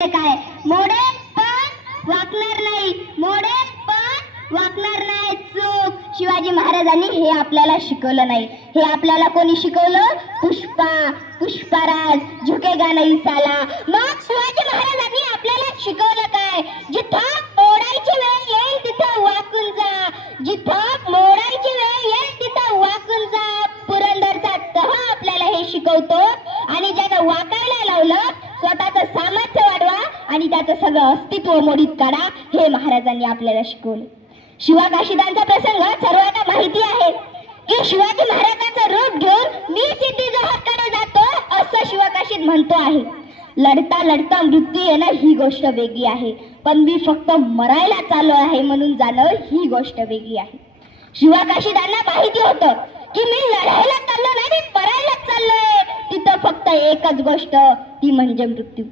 काय मोडेल पण वाकणार नाही, मोडेल पण वाकणार नाही. चूक. शिवाजी महाराजांनी हे आपल्याला शिकवलं नाही. हे आपल्याला कोणी शिकवलं? पुष्पराज झुकेगा नाही साला. मग शिवाजी महाराजांनी आपल्याला शिकवलं काय? जिथं मोडायची वेळ येईल तिथं वाकून जा, जिथं मोडायची वेळ येईल तिथं वाकून जा. पुरंदरचा तह आपल्याला हे शिकवतो. आणि ज्यानं वाकायला लावलं स्वतःचं सामर्थ्य वाढवा आणि त्याचं सगळं अस्तित्व मोडीत काढा, हे महाराजांनी आपल्याला शिकवलं. शिवाकाशीदांचा प्रसंग सर्वांना माहिती आहे की शिवाजी महाराजांचं रूप घेऊन मी सिद्धी जोहरकडे जातो असं शिवकाशीद म्हणतो आहे. लढता लढता मृत्यू येणं ही गोष्ट वेगळी आहे, पण मी फक्त मरायला चाललो आहे म्हणून जाणं ही गोष्ट वेगळी आहे. शिवकाशीदांना माहिती होतं की मी लढायला चाललो नाही, मी मरायला चाललोय. तिथं फक्त एकच गोष्ट, ती म्हणजे मृत्यू.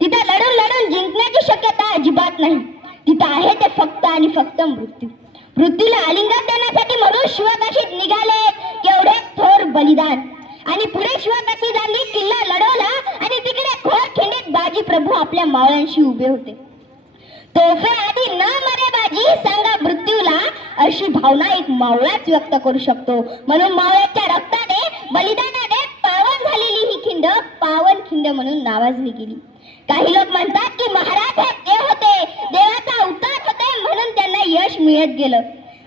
तिथं लढून लढून जिंकण्याची शक्यता अजिबात नाही. तिथं आहे ते फक्त आणि फक्त मृत्यू. मृत्यूला आलिंगन देण्यासाठी म्हणून शिवकाशीद निघाले. केवढे थोर बलिदान. आणि पुढे शिवकाशीदांनी किल्ला लढवला आणि तिकडे घोर खिंडीत बाजी प्रभू आपल्या मावळ्यांशी उभे होते. तोफे आधी न मरे बाजी सांगा मृत्यूला, अशी भावना एक मावळाच व्यक्त करू शकतो. म्हणून मावळ्याच्या रक्ताने बलिदानाने पावन झालेली ही खिंड पावन खिंड म्हणून नावाजली गेली. काही लोक म्हणतात की महाराज हे देव होते, देवाचा अवतार होते म्हणून त्यांना यश मिळत गेलं.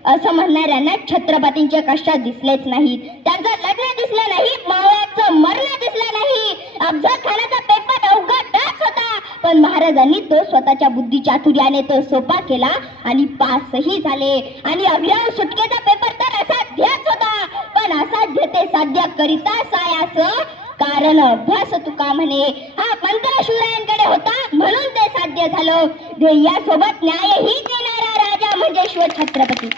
असं म्हणणाऱ्यांना छत्रपतींचे कष्ट दिसलेच नाहीत, त्यांचं लग्न दिसलं नाही, मावळ्याचं मरण दिसलं नाही. अफजल खानाचा पेपर अवघडच होता, पण महाराजांनी तो स्वतःच्या बुद्धी चातुर्याने तो सोपा केला आणि पासही झाले. आणि अभिराव सुटकेचा पेपर तर असाध्यच होता, पण असाध्य ते साध्य करिता सायास कारण अभ्यास तुका म्हणे. हा मंत्र शिवरायांकडे होता म्हणून ते साध्य झालं. ध्येयासोबत न्यायही देणारा राजा म्हणजे शिवछत्रपती.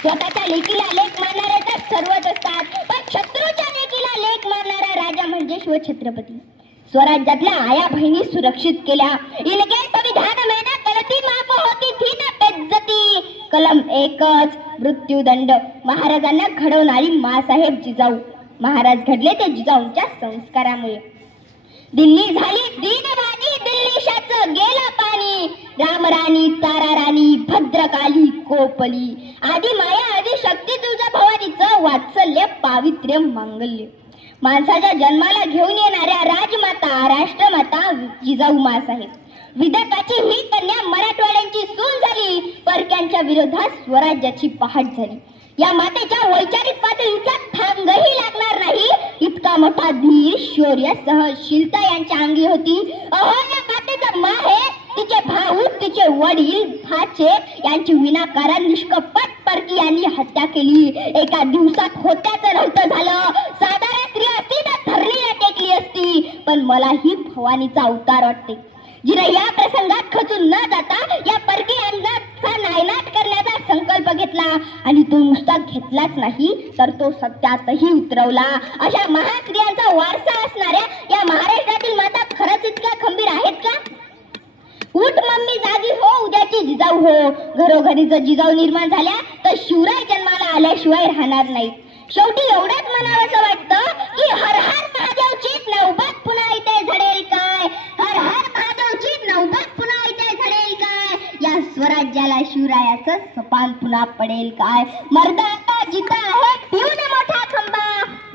स्वतःच्या लेकीला लेक मारणारे तर सर्वच असतात, पण शत्रूच्या लेकीला लेक मारणारा राजा म्हणजे शिवछत्रपती. स्वराज्यातल्या आया बहिणी सुरक्षित केल्या. इनके संविधान में ना गलती माफ होती थी ना बेइज्जती. कलम एकच, मृत्यूदंड. महाराजांना घडवणारी मासाहेब जिजाऊ. महाराज घडले ते जिजाऊंच्या संस्कारामुळे. दिल्ली झाली दीनबाजी, दिल्लीशाचं गेलं पाणी. रामराणी ताराराणी भद्रकाली कोपली. आधी माया आधी शक्ती तुझ्या भवानीचं वात्सल्य पावित्र्य मांगल्य. माणसाच्या जन्माला घेऊन येणाऱ्या राजमाता राष्ट्रमाता जिजाऊ मासाहेब. विदर्भाची ही कन्या मराठवाड्यांची सून झाली. परक्यांच्या विरोधात स्वराज्याची पहाट झाली. या मातेच्या वैचारिक पातळीचा थांगही लागणार नाही इतका मोठा धीर, शौर्य, सहनशीलता यांच्या अंगी होती. अहो, या मातेचा माहेर, तिचे भाऊ, तिचे वडील, भाचे यांची विनाकारण निष्कपट परकी यांनी हत्या केली. एका दिवसात होत्याचं नव्हतं झालं. साधारण स्त्री असती तर धरणीला टेकली असती, पण मला ही भवानीचा अवतार वाटते, जिने या प्रसंगात खचून न जाता या परकी यांचा नायनाट करण्याचा संकल्प घेतला. आणि तो नुसता घेतलाच नाही तर तो सत्यातही उतरवला. अशा महान स्त्रियांचा वारसा असणाऱ्या या महाराष्ट्रातील माता खरंच इतक्या खंबीर आहेत का? उठ मम्मी जागी हो, उद्याची जिजाऊ हो. घरोघरी जर जिजाऊ निर्माण झाल्या तर शिवराय जन्माला आल्याशिवाय राहणार नाही. शेवटी एवढंच म्हणावंसं वाटतं की हर हर महादेवची नौबत पुन्हा इथे झडेल काय? हर हर महादेवची नौबत पुन्हा इथे झडेल काय? या स्वराज्याला शिवरायाचं सपान पुन्हा पडेल काय? मर्द आता जिथं आहे ठेवून मोठा खंबा,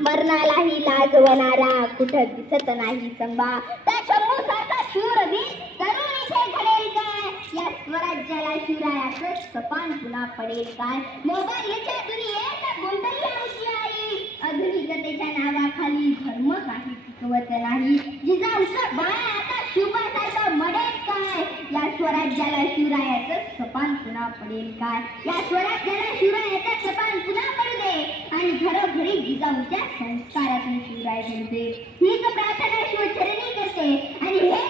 मरणालाही लाजवणारा कुठं दिसत नाही संबा. त्या शंभू सारखा शूरवीर तरुण इथे घडेल काय? या स्वराज्याला शिवरायाचं सपान पुन्हा पडेल काय? मोबाईलच्या दुनियेत गुंतली आमची आई, आधुनिकतेच्या नावाखाली धर्म काही शिकवत नाही. जिजाऊचं बाळ आता शिवबासारखं मडेल काय? या स्वराज्याला शिवरायाचं सपान पुन्हा पडेल काय? या स्वराज्याला शिवरायाचं सपान पुन्हा पडू दे आणि घरोघरी जिजाऊच्या संस्कारातून शिवराय घडते. हीच प्रार्थना शिवचरणी करते आणि हे